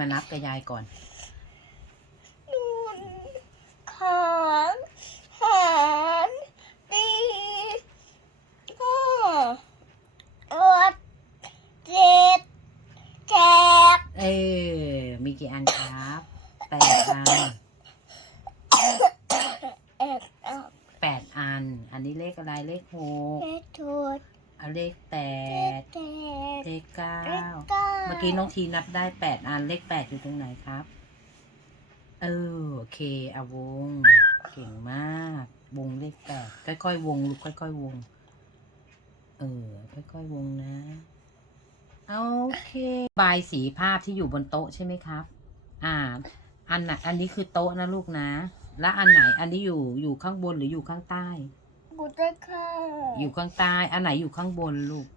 มานับกับยายก่อน นูนขานหารตีห้าอดเจ็ดแจก เออ มีกี่อันครับ แปดอัน เอ็ดออก แปดอัน อันนี้เลขอะไรเลขหก เอ็ดทูด เอาเลขแป เอ็ ดดแจกเลขเก้าเอ็ดเก้าเมื่อกี้น้องทีนับได้แปดอันเลขแปดอยู่ตรงไหนครับ เออโอเคเอาวง เก่งมาก วงเลขแปดค่อยๆวงลูกค่อยๆวง เออ ค่อยๆวงนะโอเค บายสีภาพที่อยู่บนโต๊ะใช่ไหมครับ อ่า อันไหนอันนี้คือโต๊ะนะลูกนะ และอันไหน อันนี้อยู่อยู่ข้างบนหรืออยู่ข้างใต้กูจะเข้าอยู่ข้างใต้ อันไหนอยู่ข้างบนลูกฮาริ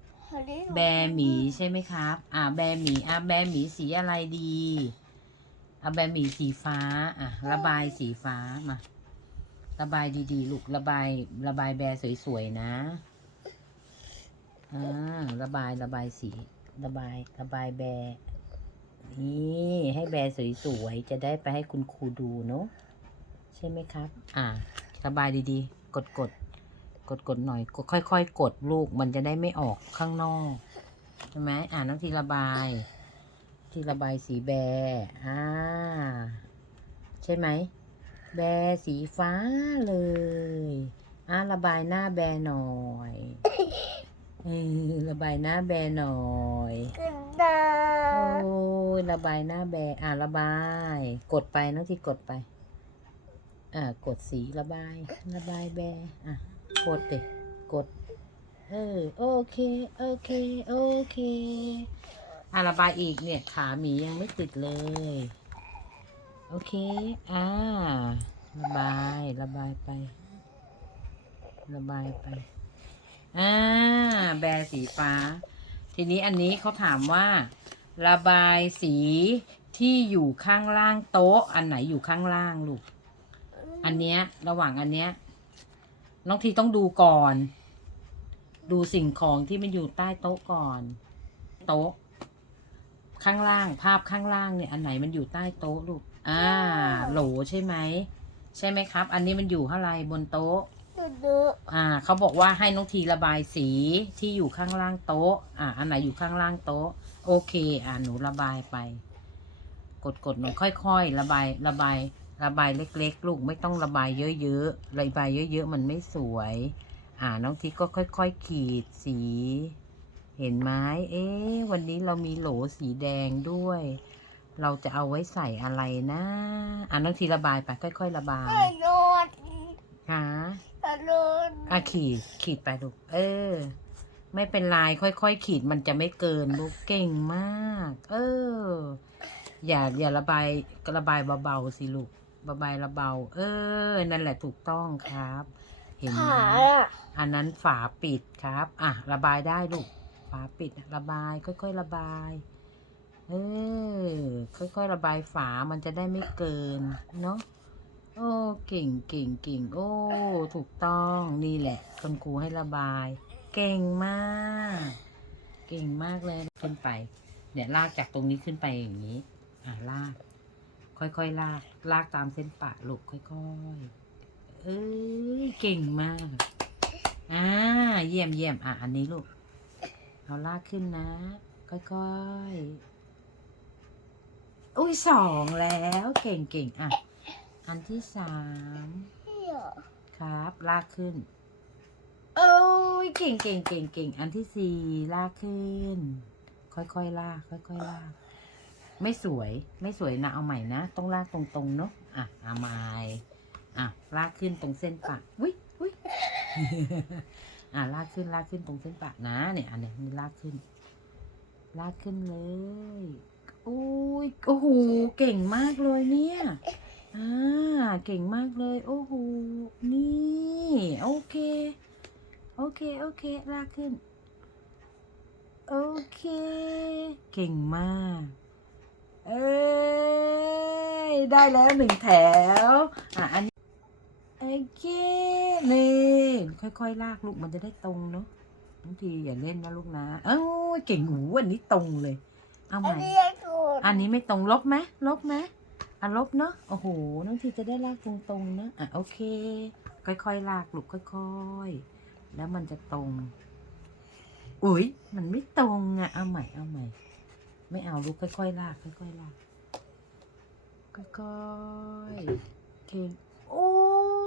แบร์หมีใช่ไหมครับ อ่าแบร์หมีอ่าแบร์หมีสีอะไรดีอ่าแบร์หมีสีฟ้า อะ ระบายสีฟ้ามา ระบายดีๆ ลูกระบาย ระบายแบร์สวยๆนะอ่าระบายระบายสี ระบาย ระบายแบร์นี่ให้แบร์สวยๆจะได้ไปให้คุณครูดูเนาะใช่ไหมครับ อ่าระบายดีๆ กดกด กดกดๆหน่อยค่อยๆกดลูกมันจะได้ไม่ออกข้างนอกใช่ไหมอ่านน้ำทีระบาย ทีระบายสีแบร์อ่าใช่ไหม แบร์สีฟ้าเลยอ่าระบายหน้าแบร์หน่อยเออระบายหน้าแบร์หน่อยขึ้นดาโอ้ยระบายหน้าแบร์อ่าระบาย กดไปน้องที่กดไป อ่ากดสีระบาย ระบายแบร์อะ กดด็กดเออโอเค โอเค โอเคอะระบายอีกเนี่ย ขาหมียังไม่ติดเลย โอเค อ่า ระบาย ระบายไป ระบายไป อ่า แบร์สีฟ้า ทีนี้อันนี้เขาถามว่า ระบายสีที่อยู่ข้างล่างโต๊ะ อันไหนอยู่ข้างล่างลูก อันเนี้ย ระหว่างอันเนี้ย น้องทีต้องดูก่อน ดูสิ่งของที่มันอยู่ใต้โต๊ะก่อน โต๊ะ ข้างล่างภาพข้างล่างเนี่ย อันไหนมันอยู่ใต้โต๊ะลูก อ่า โหลใช่ไหม ใช่ไหมครับ อันนี้มันอยู่เท่าไรบนโต๊ะดูดูอ่า เขาบอกว่าให้น้องทีระบายสีที่อยู่ข้างล่างโต๊ะ อ่า อันไหนอยู่ข้างล่างโต๊ะ โอเค อ่าหนูระบายไป กดกดหนูค่อยๆระบายระบาย ระบายเล็ก ๆ ลูกไม่ต้องระบายเยอะๆ ระบายเยอะ ๆ มันไม่สวย อ่าน้องทีก็ค่อย ๆ ขีดสี เห็นไหมเอ๊ะวันนี้เรามีโหลสีแดงด้วย เราจะเอาไว้ใส่อะไรนะ อ่าน้องทีระบายไปค่อย ๆ ระบายให้นอนหาให้นอนอะขีดขีดไปลูกเออ ไม่เป็นไรค่อย ๆ ขีดมันจะไม่เกินลูกเก่งมาก เอออย่าอย่าระบายระบายเบาๆสิลูก ระบายระเบา เออ นั่นแหละถูกต้องครับ เห็นไหมขาอะอันนั้นฝาปิดครับ อะ ระบายได้ลูก ฝาปิด ระบาย ค่อยๆระบาย เออ ค่อยๆระบายฝา มันจะได้ไม่เกิน เนาะ โอ้ เก่งเก่งเก่ง โอ้ ถูกต้อง นี่แหละ คุณครูให้ระบาย เก่งมาก เก่งมากเลย ขึ้นไป เนี่ยลากจากตรงนี้ขึ้นไปอย่างนี้ อะลาก ค่อยๆลาก ลากตามเส้นปะลูกค่อยๆ เอ้ยเก่งมาก อ่า เยี่ยมเยี่ยมอะ อันนี้ลูก เอาลากขึ้นนะ ค่อยๆ อุ้ยสองแล้ว เก่งเก่งอะ อันที่สามครับ ลากขึ้น โอ้ยเก่งเก่งเก่งเก่งอันที่สี่ลากขึ้น ค่อยๆลาก ค่อยๆลาก ไม่สวยไม่สวยนะเอาใหม่นะ ต้องลากตรงๆเนาะอะเอาใหม่อะลากขึ้นตรงเส้นปะอุ้ยอุ้ยอะลากขึ้นลากขึ้นตรงเส้นปะนะเนี่ยอันนี้ยนี่ลากขึ้น ลากขึ้นเลยอุ้ยโอ้โหเก่งมากเลยเนี่ยอ่าเก่งมากเลย โอ้โหนี่โอเค โอเคโอเคลากขึ้น โอเค เก่งมาก เอ้ย ได้แล้วหนึ่งแถว อะ อันนี้โอเคนี่ค่อยๆ ลากลูกมันจะได้ตรงเนาะบางทีอย่าเล่นนะลูกนะ เอ้าเก่งหูวันนี้ตรงเลย เอาใหอันม่นี้ถูนอันนี้ไม่ตรงลบไหมลบไหมอะลบเนาะ โอ้โห น้องทีจะได้ลากตรงๆนะ อะโอเค ค่อยๆ ลากลูกค่อยๆ แล้วมันจะตรง อุ้ยมันไม่ตรงอะ เอาใหม่ เอาใหม่ ไม่เอาลูกค่อยๆลากค่อยๆลากค่อยๆโอเคโอ้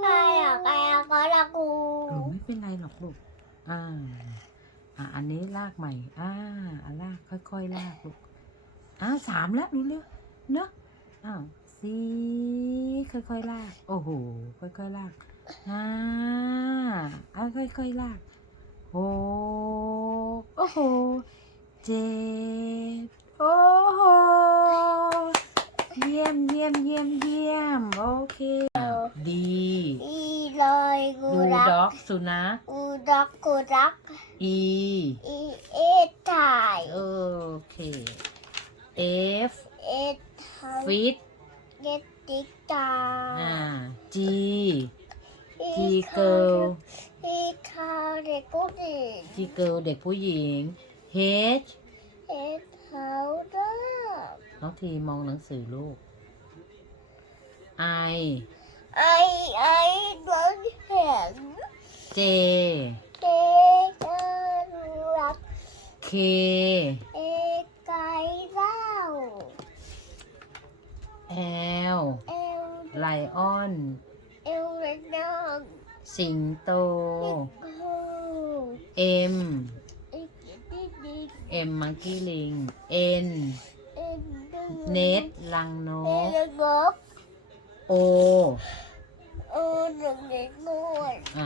ใครอะใครอะก็รักกูหนูไม่เป็นไรหรอกลูกอ่าอะอันนี้ลากใหม่อ่าอะลากค่อยๆลากลูกอ้าวสามแล้วรู้เรื่องเนอะอ้าวสี่ค่อยๆลาก โอ้โหค่อยๆลากห้าอะค่อยๆลากหกโอ้โหเจ็ด โอ้โหเยี่ยมเยี่ยมเยี่ยมเยี่ยมโอเคอ้าวดีอีลอยกูดูรักด็อกสุนัขกูรักกูรัก E อีเอ็ดถ่ายโอเค F เอ็ดทำ fit เอ็ดติ๊กตาอ่า G อี G girl อีคาเด็กกูดี G girl เด็กผู้หญิง H เอ็ด เขาเด้น้องทีมองหนังสือลูก I ไอไอโดนเห็น J เด็กรัก K เอ็ดไก่เล่า L เอล Lion เอลเรนองสิงโต โอ้ M อีกนิด M monkey ling N เอ็นดู Net ลังนเอ็กนกบ O เออหนึ่งเด็กนวดอะ